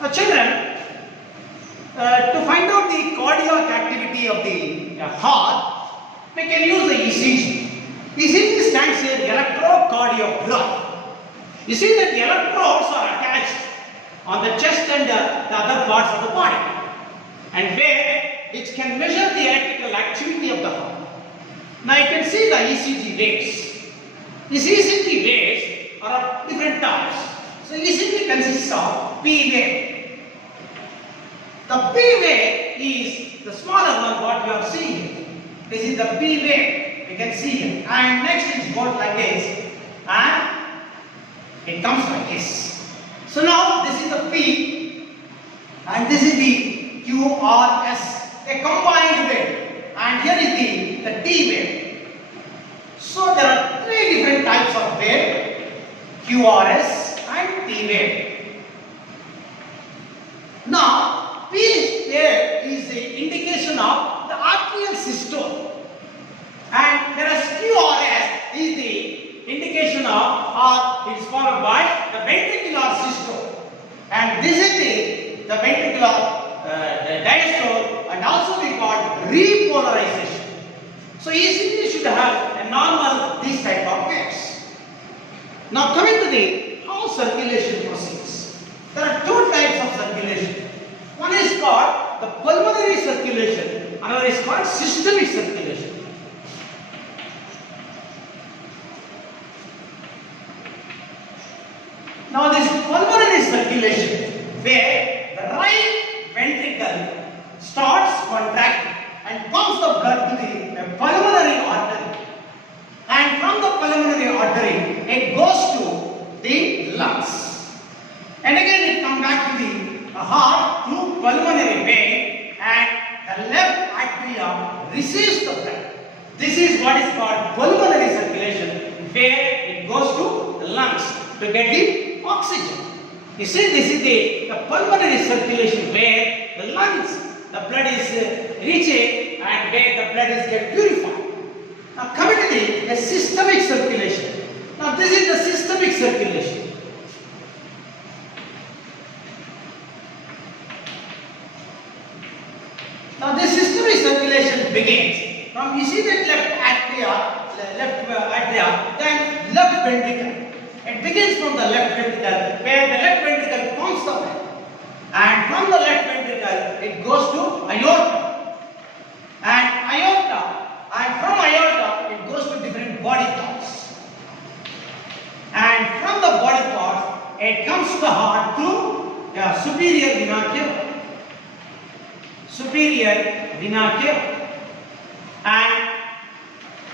Now children, to find out the cardiac activity of the heart, we can use the ECG. ECG stands for electrocardiograph. You see that the electrodes are attached on the chest and the other parts of the body, and which can measure the electrical activity of the heart. Now you can see the ECG waves. These ECG waves are of different types. So ECG consists of P wave. The P wave is the smaller one what you are seeing here. This is the P wave, you can see here. And next is what like this, and it comes like this. So now this is the P and this is the QRS, a combined wave, and here is the T wave. So there are three different types of wave, QRS and T wave. Now P wave is the indication of the arterial systole, and whereas QRS is the indication of, or it is followed by the ventricular systole, and this is the ventricular diastole, and also we call repolarization. So ECG should have a normal these type of waves. Now coming to the how circulation proceeds. There are two types of circulation. One is called the pulmonary circulation, another is called systemic circulation. Now this pulmonary circulation, where the right ventricle starts contracting and pumps the blood to the pulmonary artery, and from the pulmonary artery it goes to the lungs, and again it comes back to the heart through pulmonary vein, and the left atrium receives the blood. This is what is called pulmonary circulation, where it goes to the lungs to get the oxygen. You see, this is the pulmonary circulation, where the lungs, the blood is reaching, and where the blood is get purified. Now coming to the systemic circulation. Now this is the systemic circulation. Now this systemic circulation begins from, you see that left atria, then left ventricle. It begins from the left ventricle, where the left ventricle pumps the blood, and from the left ventricle it goes to aorta, and from aorta it goes to different body parts, and from the body parts it comes to the heart through the superior vena cava, and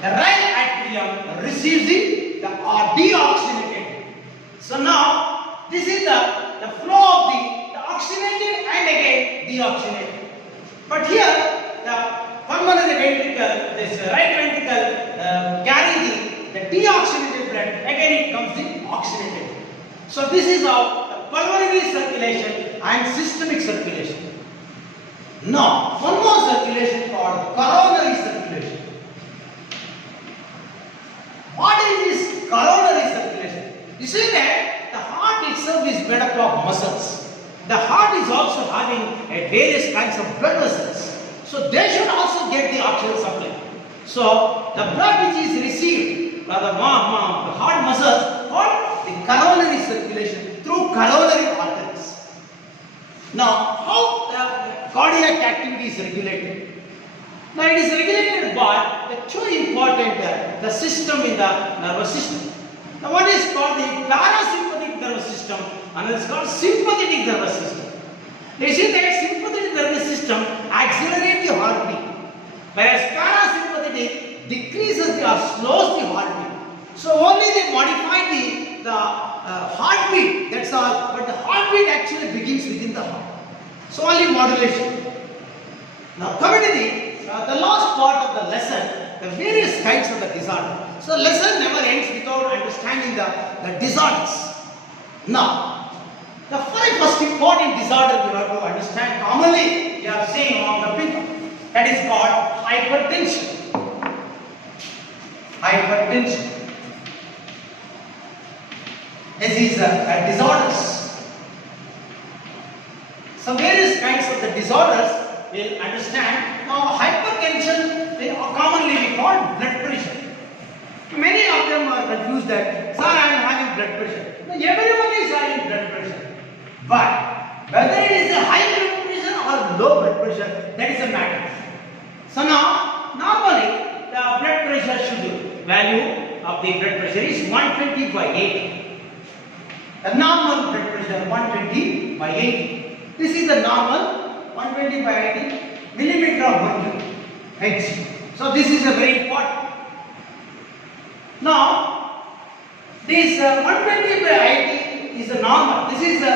the right atrium receives the deoxygenated. So now this is the flow of the oxygenated and again deoxygenated. But here the pulmonary ventricle, this right ventricle carry the deoxygenated blood, again it comes the oxygenated. So this is how the pulmonary circulation and systemic circulation. Now one more circulation called coronary circulation. What is this coronary circulation? You see that the heart itself is made up of muscles. The heart is also having various kinds of blood vessels. So they should also get the oxygen supply. So the blood which is received by the heart muscles called the coronary circulation through coronary arteries. Now how the cardiac activity is regulated? Now it is regulated by the two important the system in the nervous system. Now one is called the parasympathetic nervous system, and it is called sympathetic nervous system. You see that sympathetic nervous system accelerates the heartbeat, whereas parasympathetic decreases or slows the heartbeat. So only they modify the heartbeat, that's all, but the heartbeat actually begins within the heart. So only modulation. Now coming to the last part of the lesson, the various kinds of the disorder. So lesson never ends without understanding the disorders. Now, the very first important disorder we have to understand, commonly we are seeing among the people, that is called hypertension. Hypertension. This is a disorders. disorders, we'll understand. Now, hypertension, they are commonly we call blood pressure. Many of them are confused that, sir, I am having blood pressure. Now, everyone is having blood pressure. But whether it is a high blood pressure or low blood pressure, that is a matter. So now, normally, the blood pressure should value of the blood pressure is 120 by 80. The normal blood pressure 120 by 80. This is the normal 120 by 80 millimeter of mercury. Hence, so this is a very important. Now, this 120 by 80 is the normal. This is the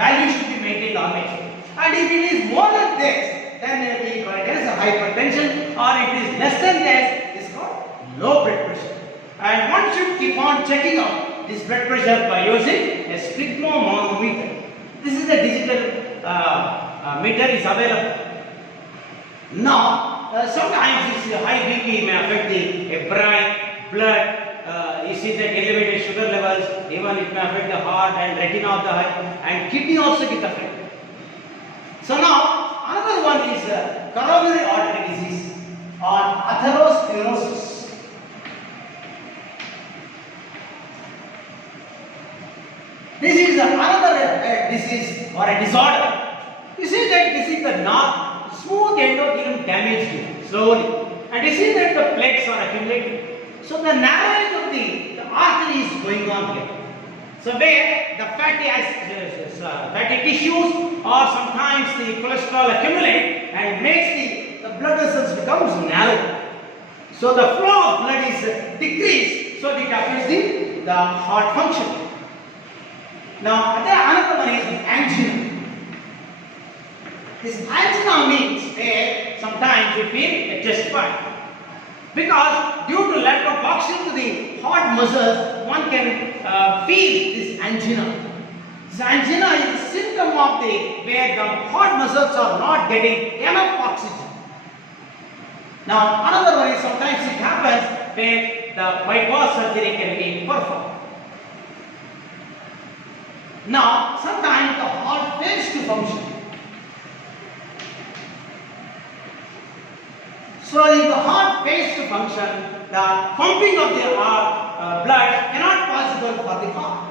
value should be maintained always. And if it is more than this, then we call it as hypertension, or it is less than this, it is called low blood pressure. And one should keep on checking out this blood pressure by using a sphygmomanometer. This is a digital meter is available. Now, sometimes this high BP may affect the brain, blood. You see that elevated sugar levels, even it may affect the heart and retina of the eye, and kidney also get affected. So now, another one is coronary artery disease or atherosclerosis. This is another disease or a disorder. You see that this is the smooth endothelium damaged slowly, and you see that the plaques are accumulating. So the narrowing of the artery is going on here. So where the fatty tissues or sometimes the cholesterol accumulate and makes the blood vessels becomes narrow. So the flow of blood is decreased, so it affects the heart function. Now another one is angina. This angina means where sometimes you feel a chest pain. Because due to lack of oxygen to the heart muscles, one can feel this angina. This angina is a symptom of where the heart muscles are not getting enough oxygen. Now another one is sometimes it happens where the bypass surgery can be performed. Now sometimes the heart fails to function. So if the heart fails to function, the pumping of the blood cannot possible for the heart.